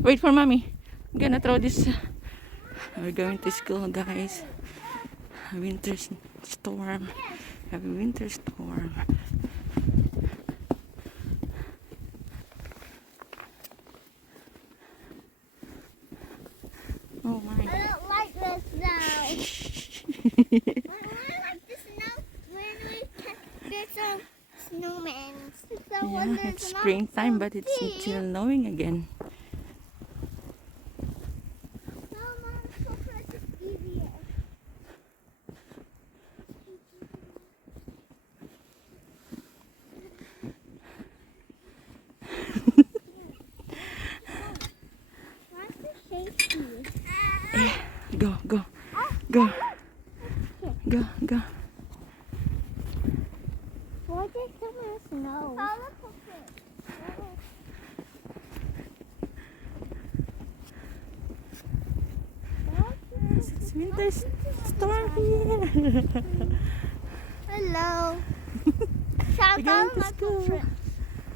Wait for mommy. I'm gonna throw this. We're going to school, guys. Winter storm. Have a winter storm. Oh my. I don't like this now. I like the snow when we can get some snowmen. So Yeah, it's springtime, but it's still snowing again. Go, go, go, go, go. Why there's so much snow? It's winter storm here. Hello. We're going to school.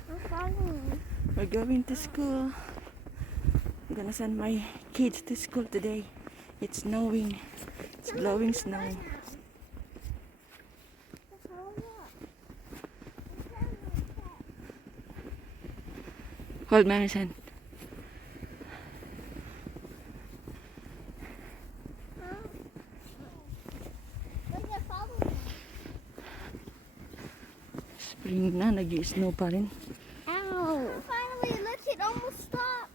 I'm following. We're going to school. I'm gonna send my kids to school today. It's snowing. It's blowing snow. Hold mommy's hand. Spring na, nag-i-snow pa rin. Ow. Finally, look, it almost stopped.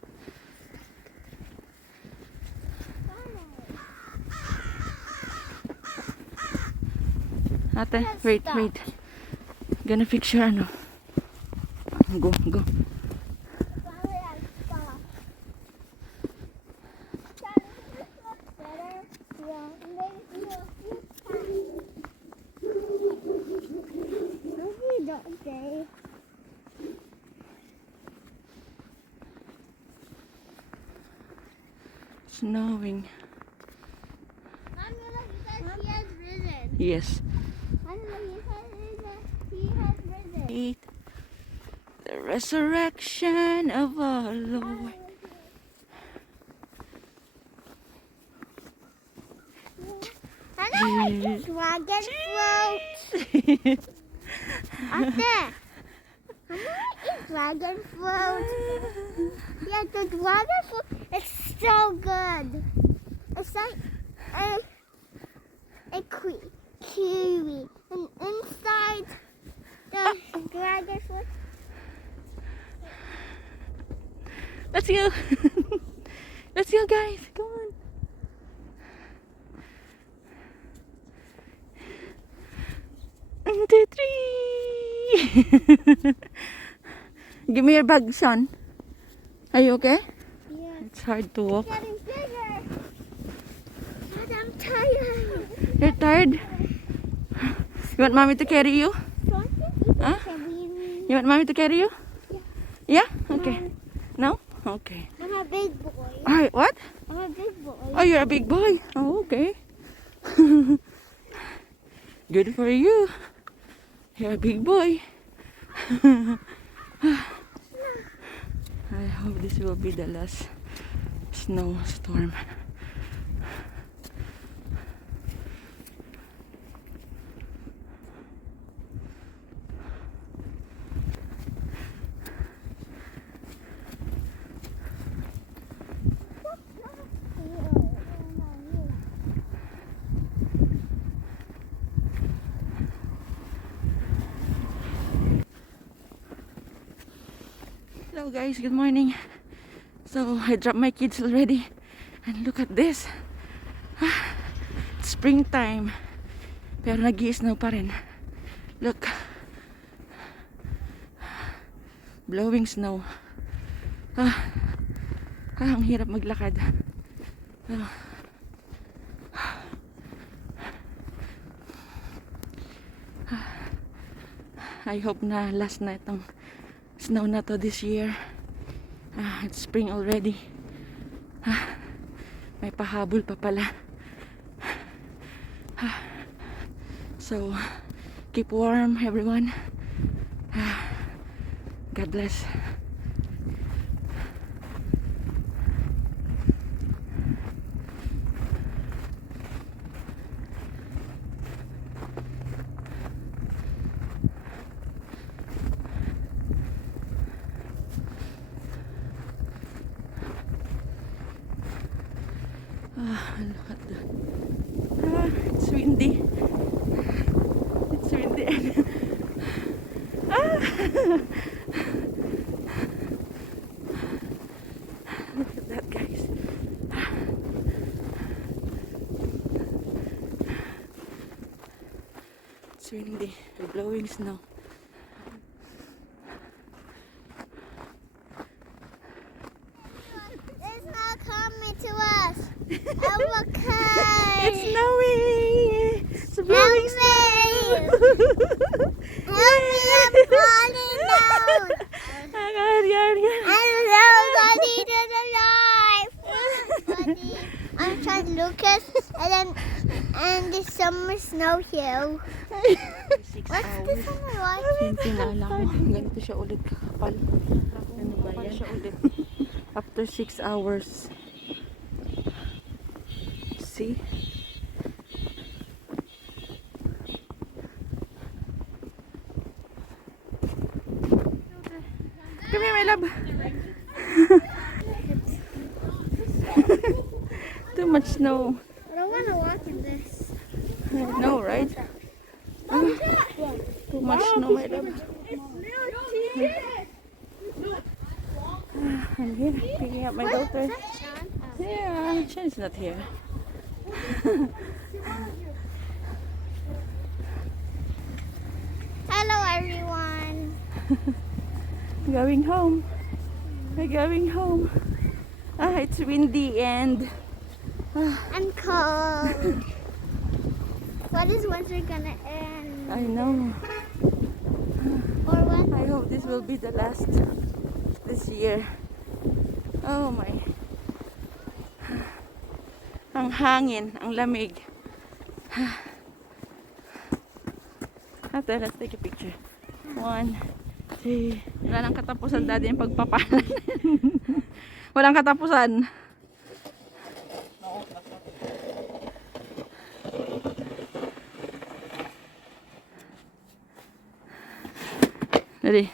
Ate, wait, wait. Gonna fix your ano. Go, go. Finally, I stopped. This looks better. Yeah, maybe a few times. Maybe don't say. Snowing. Mommy, look, it says he has risen. Yes. Mommy, look, it says he has risen. Eat the resurrection of our Lord. I know like dragon fruit. Up there. I know like dragon fruit. Yeah, the dragon fruit is so good. It's like a kiwi. And inside the dragon fruit. Let's go. Let's go, guys. Come on. One, two, three. Give me your bag, son. Are you okay? Yeah. It's hard to walk. Getting bigger. But I'm tired. You're tired? You want mommy to carry you? Huh? You want mommy to carry you? Yeah? Okay. No? Okay. I'm a big boy. Alright, what? I'm a big boy. Oh, you're a big boy. Oh, okay. Good for you. You're a big boy. I hope this will be the last snowstorm. Hello guys, good morning. So I dropped my kids already and look at this. It's springtime pero nag-i-snow pa rin. Look, blowing snow. Ang hirap maglakad. I hope na last na itong snow na to this year. It's spring already. May pahabol pa pala. So keep warm everyone. God bless. Look at that. It's windy. It's windy. Look at that, guys. It's windy. We're blowing snow. It's not coming to us. Okay. It's snowing. It's blowing snow. Help me, I'm falling down. And nobody's alive. Nobody. I'm trying to look at and there's some snow here. 6 What's hours. this on the right? Yung pinala ko. Ganito siya ulit kakapal. Ano ba yan? Siya ulit. After 6 hours. See? Come here, my love. Too much snow. I don't want to walk in this. No, right? Too much snow, my love. I'm here picking up my daughter. Yeah, Sean's not here. Hello, everyone. Going home. We're going home. It's windy and I'm cold. What is winter gonna end? I know. Or when? I hope this will be the last this year. Oh my. Ang hangin, ang lamig. Ate, let's take a picture. 1, 2. Wala nang katapusan dati yung pagpapalan. Walang katapusan. Ready?